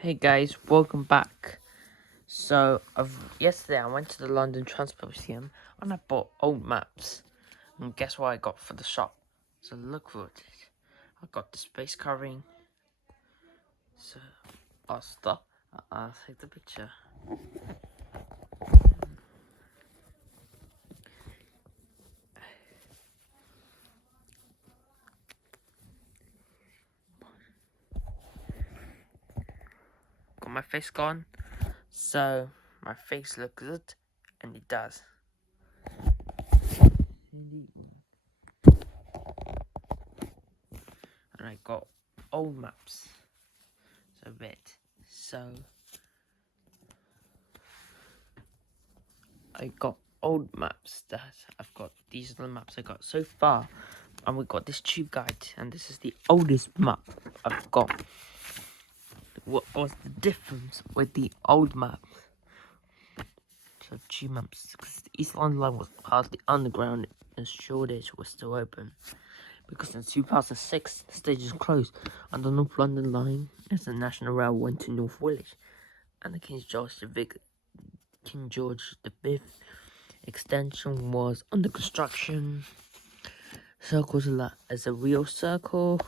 Hey guys, welcome back. Yesterday I went to the London Transport Museum and I bought old maps. And guess what I got for the shop? So look for it. I got the space covering. So I'll stop. I'll take the picture. Got my face gone. So my face looks good, and it does. And I got old maps. So I got old maps that I've got. These are the maps I got so far. And we got this tube guide, and this is the oldest map I've got. What was the difference with the old map? So tube maps, because the East London line was part of the underground and Shoreditch was still open. Because in 2006, the station closed, and the North London line, as the National Rail went to North Woolwich, and the King George V extension was under construction. Circles as a real circle.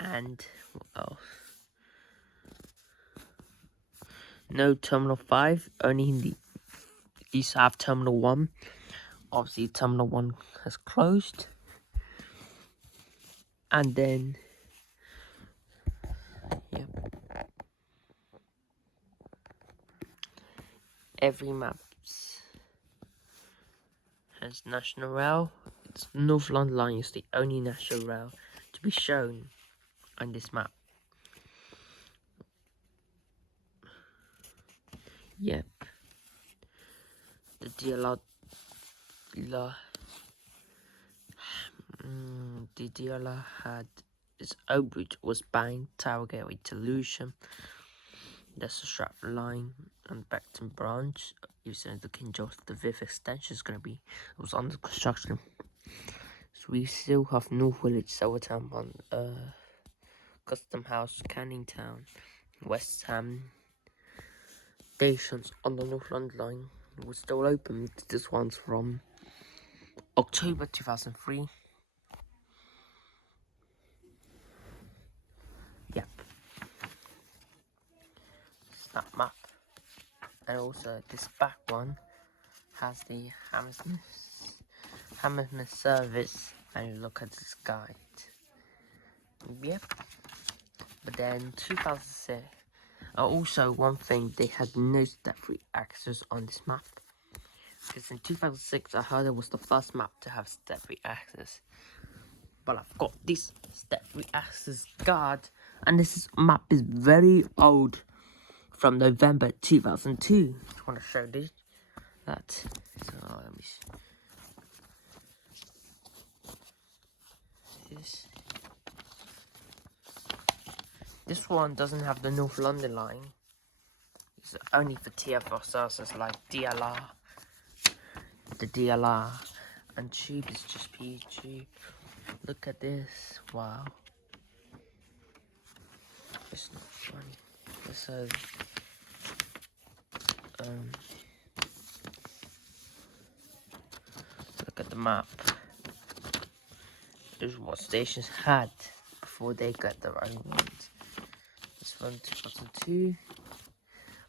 And what else? No Terminal 5, only in the East Half Terminal 1. Obviously, Terminal 1 has closed. And then, every map has National Rail. It's North London line is the only National Rail to be shown on this map. Yep. The DLR had its own route was Bank, Tower Gateway to Lewisham. That's the Stratford line and Beckton branch. Using the King George V extension is going to be, it was under construction. So we still have North Woolwich, Silvertown, Custom House, Canning Town, West Ham stations on the North London line were still open. This one's from October 2003. Yep. It's that map. And also this back one has the Hammersmith service, and you look at this guide. Yep. But then 2006. Also, one thing, they had no step-free access on this map. Because in 2006, I heard it was the first map to have step-free access. But I've got this step-free access guard, and this map is very old, from November 2002. Just want to show that. So let me see. This one doesn't have the North London line. It's only for TFR services like DLR. The DLR and Tube is just PG. Look at this. Wow. It's not funny. It says look at the map. This is what stations had before they got their own ones. This one 2002.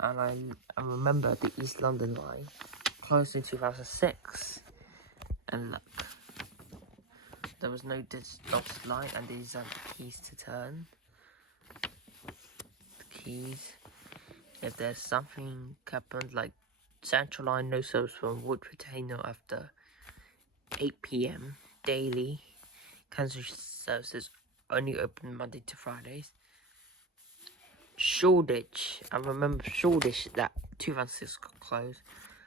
And I remember the East London line closed in 2006. And look, there was no dotted line, and these are the keys to turn. The keys. If there's something happened, like Central Line, no service from Wood Retainer after 8 p.m. daily. Cancel services only open Monday to Fridays. Shoreditch, I remember Shoreditch that 2006 got closed.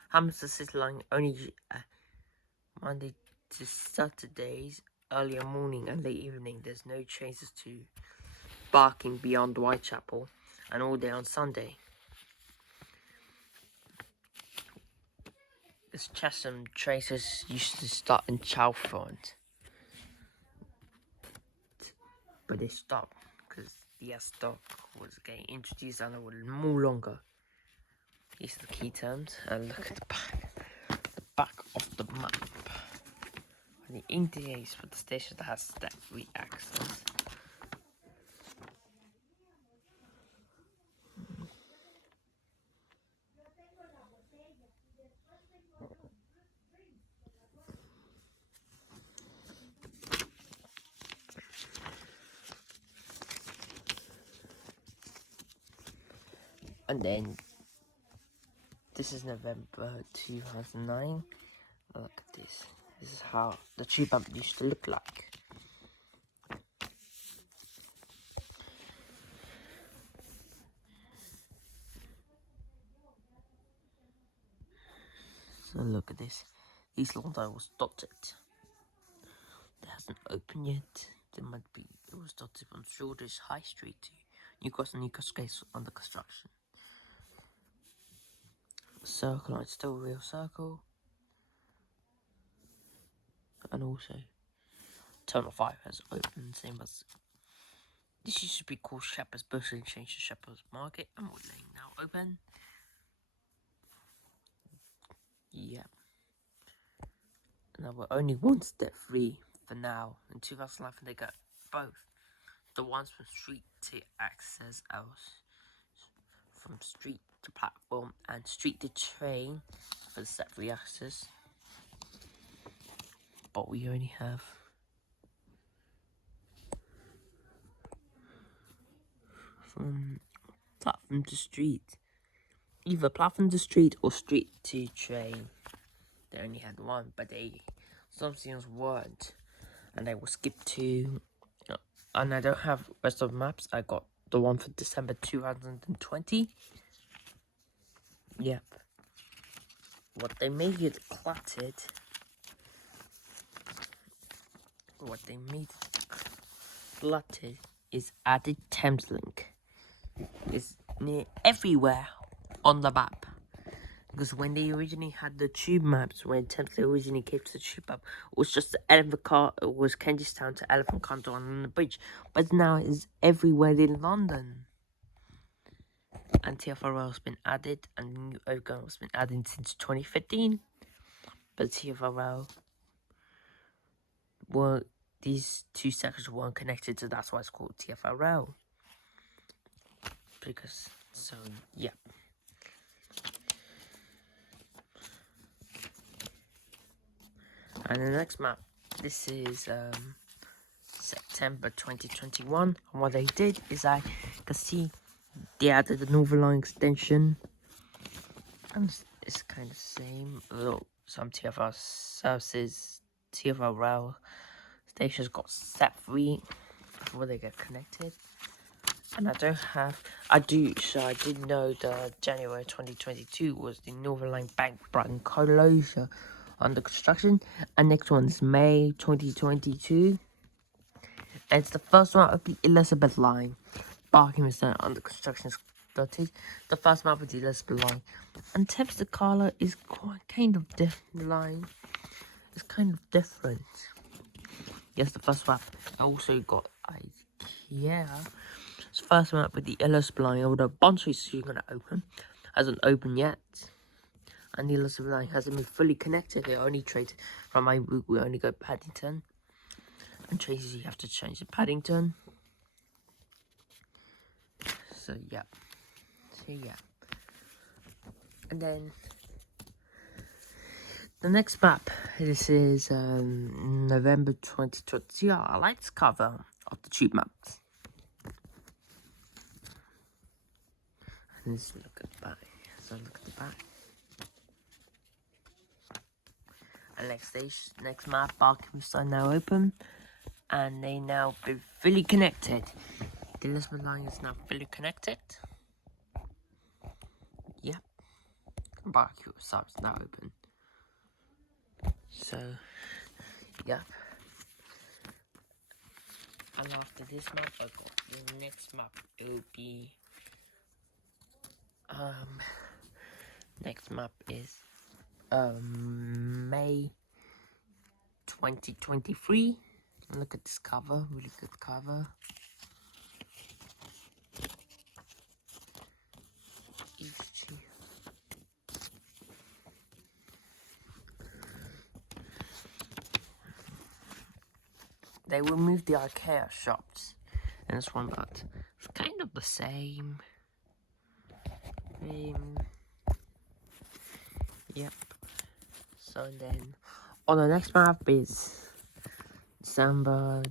Hammersmith City Line only Monday to Saturdays, earlier morning and late evening. There's no trains to Barking beyond Whitechapel, and all day on Sunday. This Chesham traces used to start in Chalfont, but they stopped the stock was getting introduced and it was more longer. These are the key terms, and look at the back of the map. And the indicates for the station that has step-free access. And then this is November 2009. Look at this. This is how the tube bump used to look like. So look at this. These lines I was dotted. It hasn't opened yet. It was dotted from Shoreditch High Street to Newcastle Gate under construction. Circle line still a real circle. And also Terminal 5 has opened, same as this used to be called Shepherd's Bush and changed to Shepherd's Market, and we're now open. Yep. Now we're only one step free for now. In 2011 they got both. The ones from street to access else, from street to platform and street to train for the step free access. But we only have from platform to street. Either platform to street or street to train. They only had one, but some things weren't, and they will skip to. And I don't have rest of the maps. I got the one for December 2020. Yep. What they made it cluttered. Is added Thameslink. It's near everywhere on the map. Because when they originally had the tube maps, when Thameslink originally came to the tube map, it was just the Elephant Car. It was Kentish Town to Elephant Castle on the bridge. But now it's everywhere in London. And TfL has been added, and the new overground has been added since 2015. But TfL these two sections weren't connected, so that's why it's called TfL. Because, so, yeah. And the next map, this is September 2021. And what they did is I can see they added the Northern Line extension. And it's kind of the same. Some TfL services, TfL rail stations got step free before they get connected. And I did know that January 2022 was the Northern Line Bank Brighton closure under construction, and next one is May 2022. And it's the first one of the Elizabeth Line. Barking is under construction started. The first map of the Elizabeth Line. And Thames to Carla is kind of different line. It's kind of different. Yes, the first map. I also got IKEA. It's the first map with the Elizabeth Line, although Bond Street is going to open. Hasn't opened yet. And the Elizabeth Line hasn't been fully connected. It only traded from my route. We only go Paddington. And Tracy, you have to change to Paddington. So yeah. And then the next map. This is November 2020. Yeah, I like this cover of the tube maps. And let's look at the back. So look at the back. And next map, Barkings are now open, and they now been fully connected. The Elizabeth Line is now fully connected. Yep. Barkings is now open. So, yep. And after this map, I got the next map. It will be next map is May 2023. Look at this cover, really good cover. they removed the IKEA shops in this one, but it's kind of the same. Yep. So then, on the next map is December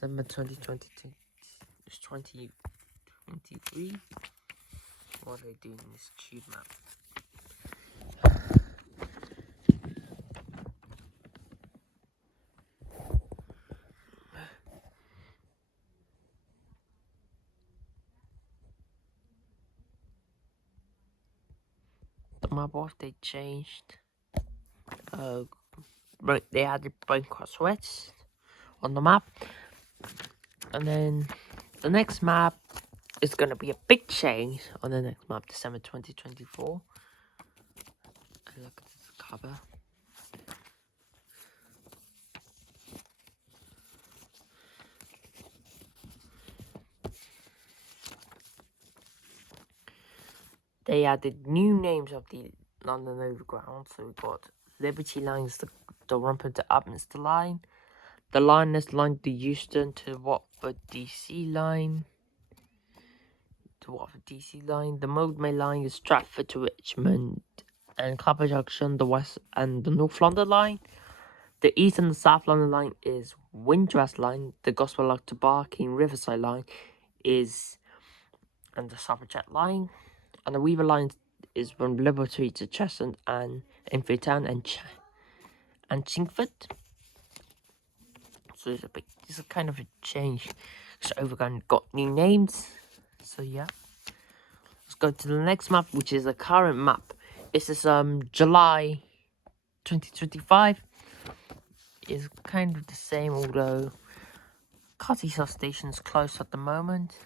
2022. It's 2023. What are they doing in this tube map? The map what they changed. Right, they added Braincross West on the map, and then the next map is gonna be a big change on the next map, December 2024. And look at this cover. They added new names of the London Overground. So we've got Liberty Line, the Rumpen to Upminster line. The Lioness line, the Euston to Watford DC line. The Mildmay line is Stratford to Richmond. And Clapham Junction, the West and the North London line. The East and the South London line is Windrush line. The Gospel Lock to Barking Riverside line is and the Suffragette line. And the Weaver line is from Liverpool to Cheshunt and Enfield Town and Chingford. So it's a kind of a change. So Overground got new names. So yeah. Let's go to the next map, which is the current map. This is July 2025. It's kind of the same, although Cutty Station is closed at the moment.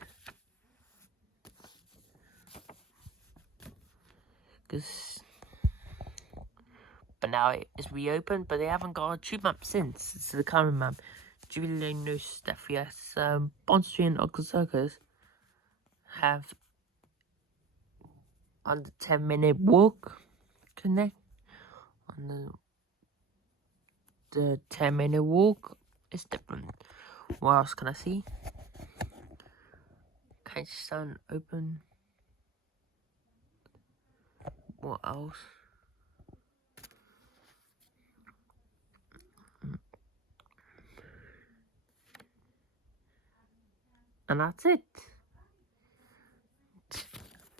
But now it is reopened, but they haven't got a tube map since. It's the current map. Jubilee Lane, no stuff, yes. Bond Street and Oxford Circus have under 10-minute walk connect. On the 10-minute walk is different. What else can I see? Kensington open. What else? And that's it.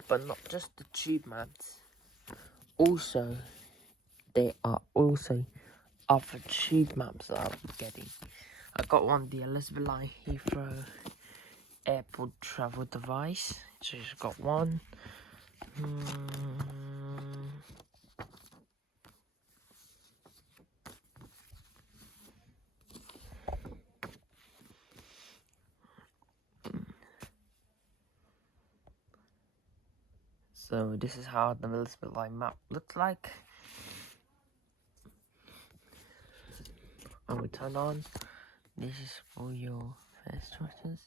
But not just the tube maps. Also, there are also other tube maps that I'll be getting. I got one, the Elizabeth Line Heathrow Airport travel device. So just got one. So this is how the Elizabeth Line map looks like. And we turn on. This is for your first choices.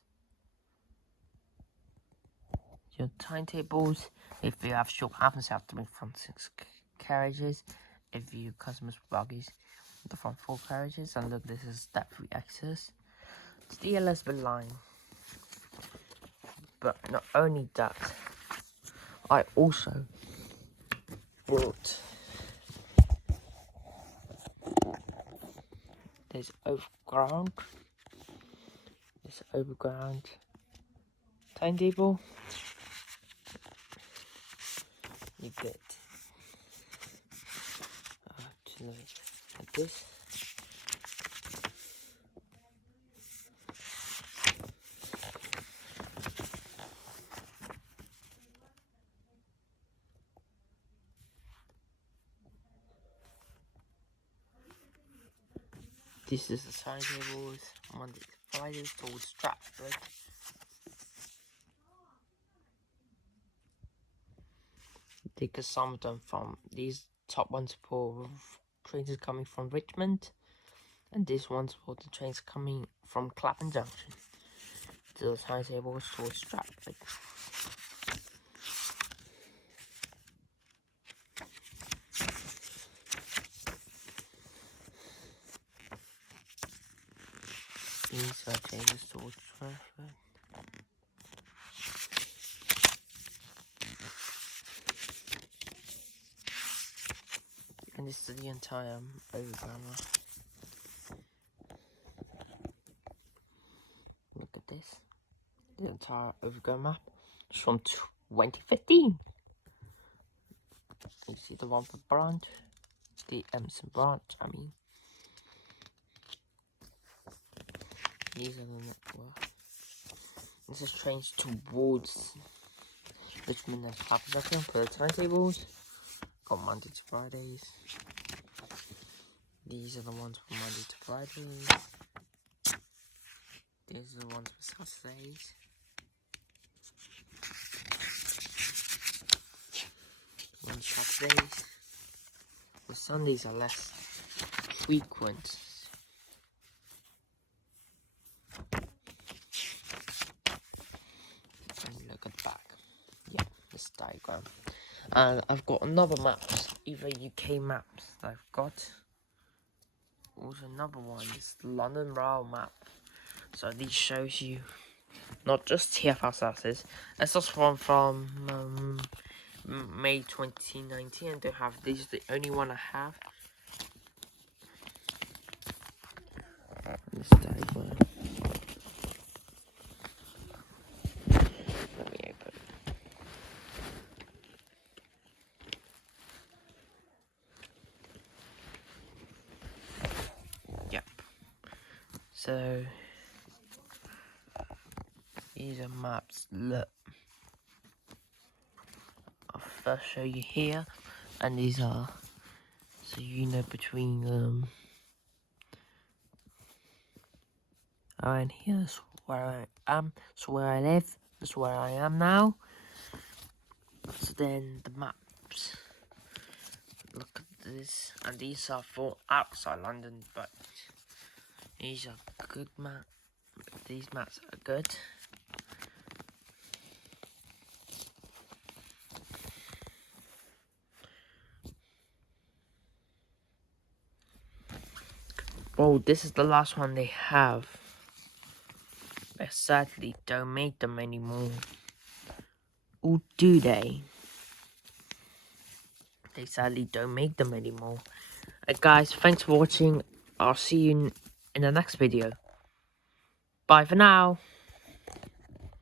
Your timetables. If you have short happens, you have to make front 6 carriages. If you customers buggies, the front 4 carriages. And look, this is step-free access. It's the Elizabeth Line. But not only that, I also bought this overground timetable. You get like this. This is the timetables. Monday to Friday towards Stratford. Because some of them from these top ones for trains coming from Richmond, and this one's for the trains coming from Clapham Junction. The timetables towards Stratford. These are James George Trafford. And this is the entire overgrammer. Look at this. The entire overgrown map. It's from 2015. You see the one for branch. The Emerson branch, I mean. These are the network. This is trains towards Richmond and Happy for the timetables. Got Monday to Fridays. These are the ones for Monday to Fridays. These are the ones for Saturdays. On Saturdays. The Sundays are less frequent. And look at the back. Yeah, this diagram. And I've got another maps, either UK maps that I've got. Also another one is the London Rail map. So this shows you not just TFL services. That's just one from May 2019. I don't have this is the only one I have. This diagram. Let me open. Yep. So these are maps. Look. I'll first show you here, and these are so you know between them. And here's where I am. So where I live. That's where I am now. So then the maps. Look at this, and these are for outside London, but these are good maps. These maps are good. Oh, this is the last one they have. They sadly don't make them anymore. Or do they? They sadly don't make them anymore. Guys, thanks for watching. I'll see you in the next video. Bye for now.